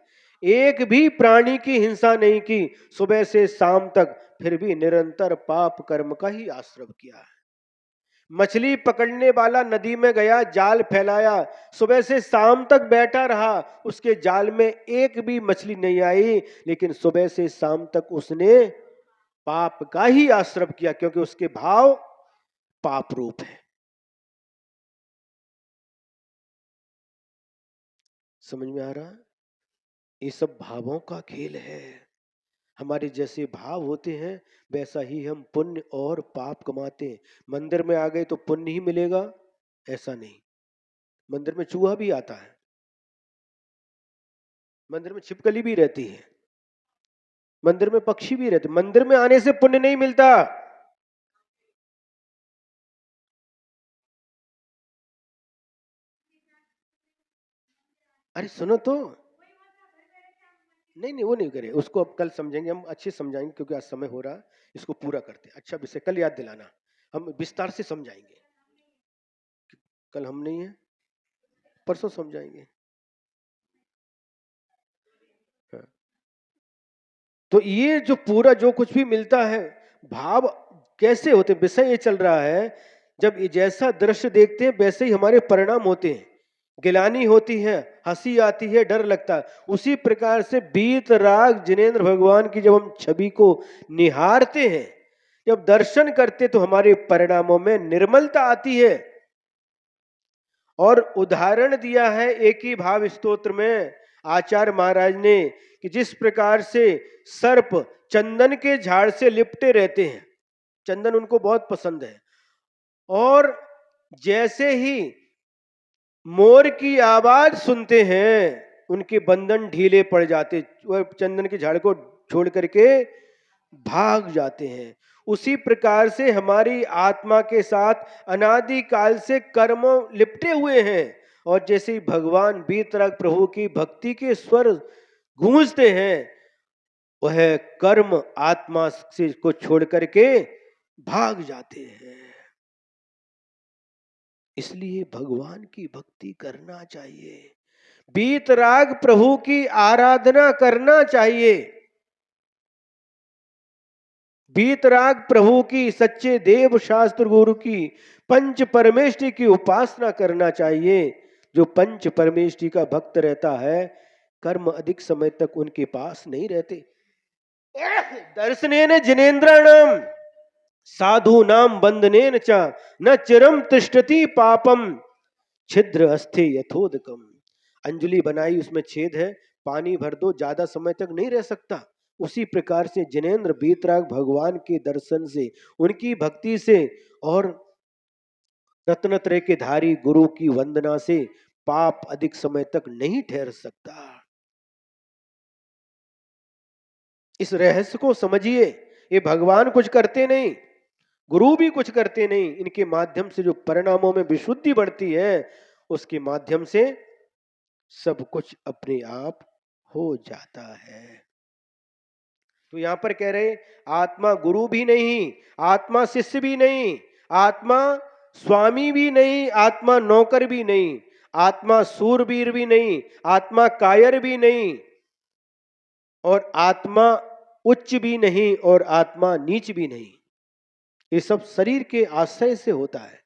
एक भी प्राणी की हिंसा नहीं की, सुबह से शाम तक, फिर भी निरंतर पाप कर्म का ही आश्रय किया है। मछली पकड़ने वाला नदी में गया, जाल फैलाया, सुबह से शाम तक बैठा रहा, उसके जाल में एक भी मछली नहीं आई, लेकिन सुबह से शाम तक उसने पाप का ही आश्रय किया, क्योंकि उसके भाव पाप रूप है। समझ में आ रहा है? ये सब भावों का खेल है। हमारे जैसे भाव होते हैं वैसा ही हम पुण्य और पाप कमाते हैं। मंदिर में आ गए तो पुण्य ही मिलेगा, ऐसा नहीं। मंदिर में चूहा भी आता है, मंदिर में छिपकली भी रहती है, मंदिर में पक्षी भी रहते। मंदिर में आने से पुण्य नहीं मिलता। अरे सुनो तो, नहीं नहीं वो नहीं करे, उसको अब कल समझेंगे, हम अच्छे समझाएंगे, क्योंकि आज समय हो रहा है, इसको पूरा करते हैं। अच्छा विषय कल याद दिलाना, हम विस्तार से समझाएंगे। कल हम नहीं है, परसों समझाएंगे। हाँ। तो ये जो पूरा जो कुछ भी मिलता है, भाव कैसे होते, विषय ये चल रहा है, जब ये जैसा दृश्य देखते हैं वैसे ही हमारे परिणाम होते हैं। गिलानी होती है, हंसी आती है, डर लगता है। उसी प्रकार से बीत राग जिनेंद्र भगवान की जब हम छवि को निहारते हैं, जब दर्शन करते, तो हमारे परिणामों में निर्मलता आती है। और उदाहरण दिया है एक ही भाव स्तोत्र में आचार्य महाराज ने, कि जिस प्रकार से सर्प चंदन के झाड़ से लिपटे रहते हैं, चंदन उनको बहुत पसंद है, और जैसे ही मोर की आवाज सुनते हैं उनके बंधन ढीले पड़ जाते, वह चंदन के झाड़ को छोड़ करके भाग जाते हैं। उसी प्रकार से हमारी आत्मा के साथ अनादि काल से कर्म लिपटे हुए हैं, और जैसे ही भगवान बीतराग प्रभु की भक्ति के स्वर गूंजते हैं, वह कर्म आत्मा से को छोड़ करके भाग जाते हैं। इसलिए भगवान की भक्ति करना चाहिए, बीतराग प्रभु की आराधना करना चाहिए, बीतराग प्रभु की, सच्चे देव शास्त्र गुरु की, पंच परमेष्टि की उपासना करना चाहिए। जो पंच परमेष्टि का भक्त रहता है, कर्म अधिक समय तक उनके पास नहीं रहते। दर्शनेन जिनेन्द्राणाम साधु नाम बंधनेन च न चिरम तिष्ठति पापम छिद्र अस्थे यथोदकम। अंजलि बनाई, उसमें छेद है, पानी भर दो, ज्यादा समय तक नहीं रह सकता। उसी प्रकार से जिनेंद्र बीतराग भगवान के दर्शन से, उनकी भक्ति से और रत्नत्रय के धारी गुरु की वंदना से पाप अधिक समय तक नहीं ठहर सकता। इस रहस्य को समझिए। ये भगवान कुछ करते नहीं, गुरु भी कुछ करते नहीं, इनके माध्यम से जो परिणामों में विशुद्धि बढ़ती है, उसके माध्यम से सब कुछ अपने आप हो जाता है। तो यहां पर कह रहे, आत्मा गुरु भी नहीं, आत्मा शिष्य भी नहीं, आत्मा स्वामी भी नहीं, आत्मा नौकर भी नहीं, आत्मा सूरवीर भी नहीं, आत्मा कायर भी नहीं, और आत्मा उच्च भी नहीं, और आत्मा नीच भी नहीं। ये सब शरीर के आश्रय से होता है।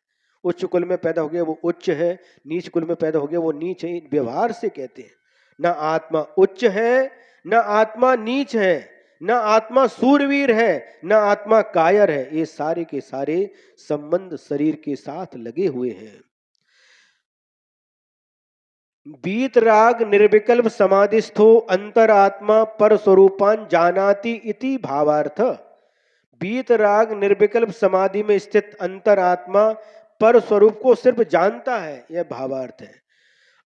उच्च कुल में पैदा हो गया वो उच्च है, नीच कुल में पैदा हो गया वो नीच है। व्यवहार से कहते हैं, ना आत्मा उच्च है, ना आत्मा नीच है, ना आत्मा सूरवीर है, ना आत्मा कायर है। ये सारे के सारे संबंध शरीर के साथ लगे हुए हैं। बीतराग निर्विकल्प समाधिस्थो अंतरात्मा पर स्वरूपान जानाति इति भावार्थ। बीतराग निर्विकल्प समाधि में स्थित अंतरात्मा पर स्वरूप को सिर्फ जानता है, यह भावार्थ है।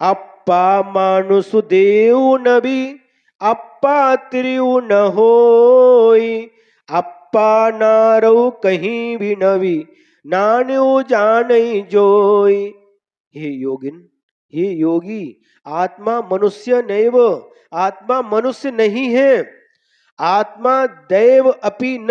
अप्पा मानुष देव नबी अप्पा त्रियु न होई, अप्पा नारो कहीं भी नवी नान्यो जानई जोई। हे योगिन, हे योगी, आत्मा मनुष्य नैव, आत्मा मनुष्य नहीं है। आत्मा दैव अपि न,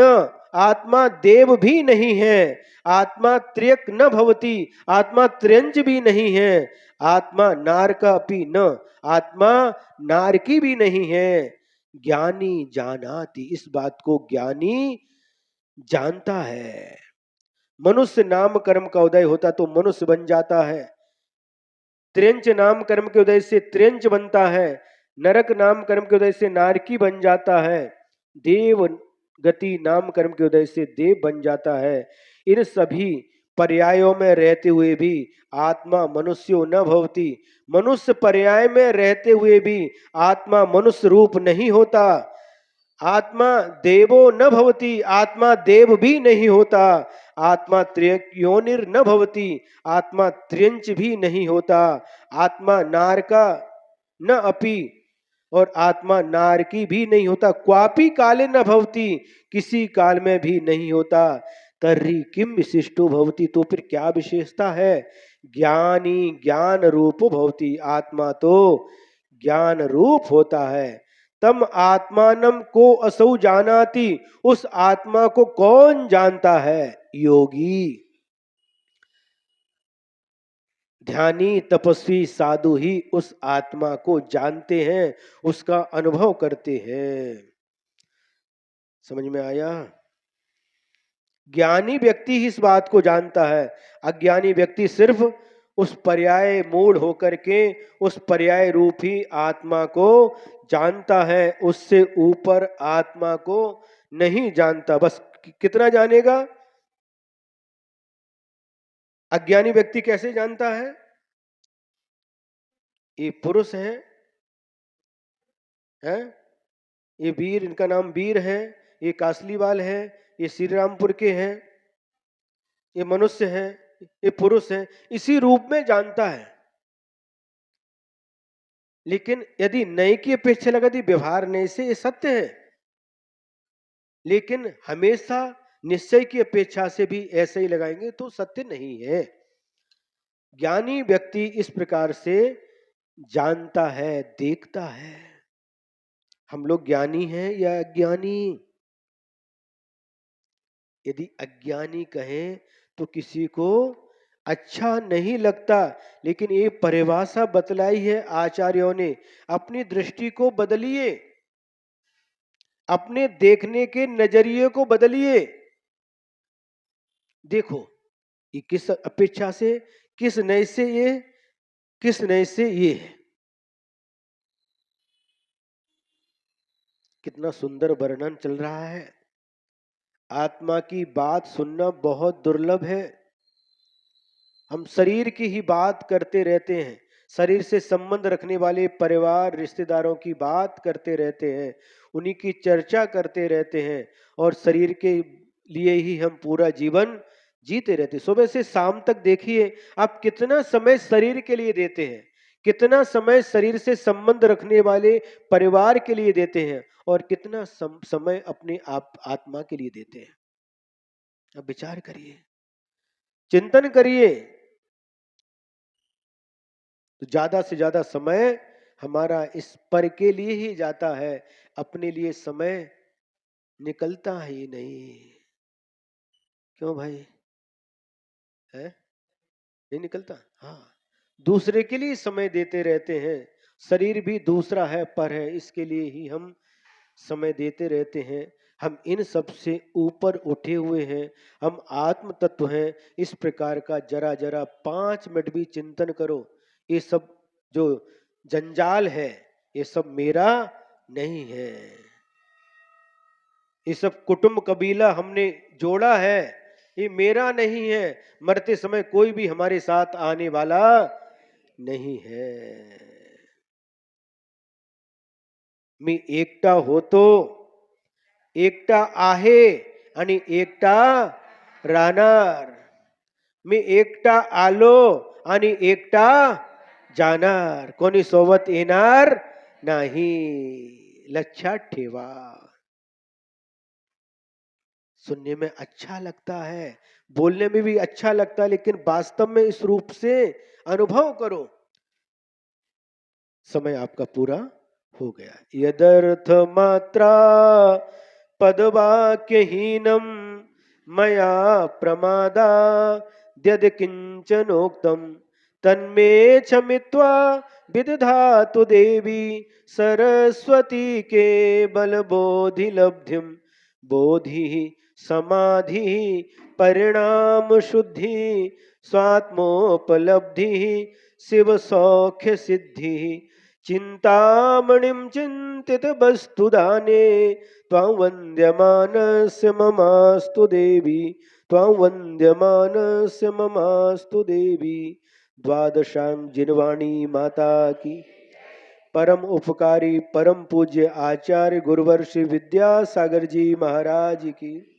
आत्मा देव भी नहीं है, आत्मा त्र्यक न भवती, आत्मा त्र्यंच भी नहीं है, आत्मा नारका अपि न, आत्मा नारकी भी नहीं है। ज्ञानी जानाति, इस बात को ज्ञानी जानता है। मनुष्य नाम कर्म का उदय होता तो मनुष्य बन जाता है, त्र्यंच नाम कर्म के उदय से त्र्यंच बनता है, नरक नाम कर्म के उदय से नारकी बन जाता है, देव गति नाम कर्म के उदय से देव बन जाता है। इन सभी पर्यायों में रहते हुए भी आत्मा मनुष्यो न भवती, मनुष्य पर्याय में रहते हुए भी आत्मा मनुष्य रूप नहीं होता। आत्मा देवो न भवती, आत्मा देव भी नहीं होता। आत्मा त्र्ययोनिर न भवती, आत्मा त्र्यंच भी नहीं होता। आत्मा नारका न अपि, और आत्मा नारकी भी नहीं होता। क्वापि काले न भवती, किसी काल में भी नहीं होता। तर्हि किम विशिष्टो भवती, तो फिर क्या विशेषता है। ज्ञानी ज्ञान रूप भवती, आत्मा तो ज्ञान रूप होता है। तम आत्मानम को असौ जानाति, उस आत्मा को कौन जानता है, योगी। ध्यानी तपस्वी साधु ही उस आत्मा को जानते हैं, उसका अनुभव करते हैं। समझ में आया। ज्ञानी व्यक्ति ही इस बात को जानता है, अज्ञानी व्यक्ति सिर्फ उस पर्याय मूढ़ होकर के उस पर्याय रूप ही आत्मा को जानता है, उससे ऊपर आत्मा को नहीं जानता। बस कितना जानेगा। अज्ञानी व्यक्ति कैसे जानता है, ये पुरुष है, ये वीर, इनका नाम वीर है, ये कासलीवाल है, ये श्री रामपुर के हैं, ये मनुष्य है, ये पुरुष है, इसी रूप में जानता है। लेकिन यदि नए की अपेक्षा लगा दी व्यवहार नए से, ये सत्य है, लेकिन हमेशा निश्चय की अपेक्षा से भी ऐसे ही लगाएंगे तो सत्य नहीं है। ज्ञानी व्यक्ति इस प्रकार से जानता है, देखता है। हम लोग ज्ञानी हैं या अज्ञानी। यदि अज्ञानी कहें तो किसी को अच्छा नहीं लगता, लेकिन ये परिभाषा बतलाई है आचार्यों ने। अपनी दृष्टि को बदलिए, अपने देखने के नजरिए को बदलिए। देखो ये किस अपेक्षा से, किस नए से ये, किस नए से ये है। कितना सुंदर वर्णन चल रहा है। आत्मा की बात सुनना बहुत दुर्लभ है। हम शरीर की ही बात करते रहते हैं, शरीर से संबंध रखने वाले परिवार रिश्तेदारों की बात करते रहते हैं, उन्हीं की चर्चा करते रहते हैं, और शरीर के लिए ही हम पूरा जीवन जीते रहते। सुबह से शाम तक देखिए आप कितना समय शरीर के लिए देते हैं, कितना समय शरीर से संबंध रखने वाले परिवार के लिए देते हैं, और कितना समय अपने आप आत्मा के लिए देते हैं। अब विचार करिए, चिंतन करिए। तो ज्यादा से ज्यादा समय हमारा इस पर के लिए ही जाता है, अपने लिए समय निकलता ही नहीं। क्यों भाई, है नहीं निकलता। हाँ, दूसरे के लिए समय देते रहते हैं। शरीर भी दूसरा है, पर है, इसके लिए ही हम समय देते रहते हैं। हम इन सब से ऊपर उठे हुए हैं, हम आत्म तत्व हैं। इस प्रकार का जरा जरा 5 मिनट भी चिंतन करो। ये सब जो जंजाल है, ये सब मेरा नहीं है। ये सब कुटुंब कबीला हमने जोड़ा है, ये मेरा नहीं है। मरते समय कोई भी हमारे साथ आने वाला नहीं है। मी एकटा होतो, एकटा आहे आणि एकटा राहणार। मी एकटा आलो आणि एकटा जाणार, कोणी सोबत येणार नाही, लक्षात ठेवा। सुनने में अच्छा लगता है, बोलने में भी अच्छा लगता है, लेकिन वास्तव में इस रूप से अनुभव करो। समय आपका पूरा हो गया। यदर्थ मात्रा पदवाक्यहीनम मया प्रमादाद्यद् किञ्चनोक्तं तन्मे क्षमित्वा विदधातु देवी सरस्वती केवलबोधिलब्धिं बोधिः समाधिः परिणामशुद्धिः स्वात्मोपलब्धिः शिवसौख्यसिद्धिः चिन्तामणिं चिन्तितवस्तुदाने त्वां वन्द्यमानस्य ममास्तु देवी त्वां वन्द्यमानस्य ममास्तु देवी। द्वादशांग जिनवाणी माता की। परम उपकारी परम पूज्य आचार्य गुरुवर श्री विद्यासागर जी महाराज की।